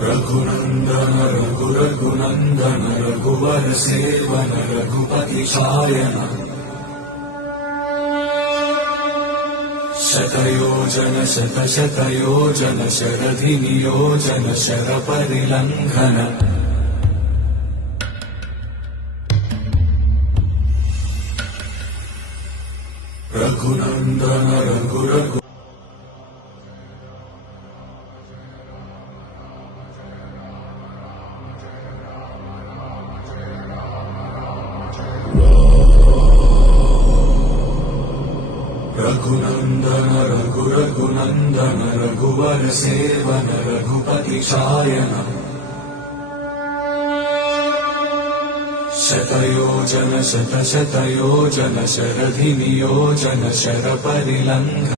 रघुनंदन रघुनंदन रघुवर seven Raghupati Shayan शतयोजन शतशतयोजन शरधि नियोजन शरपरिलंघन रघुनंदन रघु रघुनंदन रघुनंदन रघुवर seven Raghupati Shayan शतयोजन शतशतयोजन शरधि नियोजन शरपरिलंघन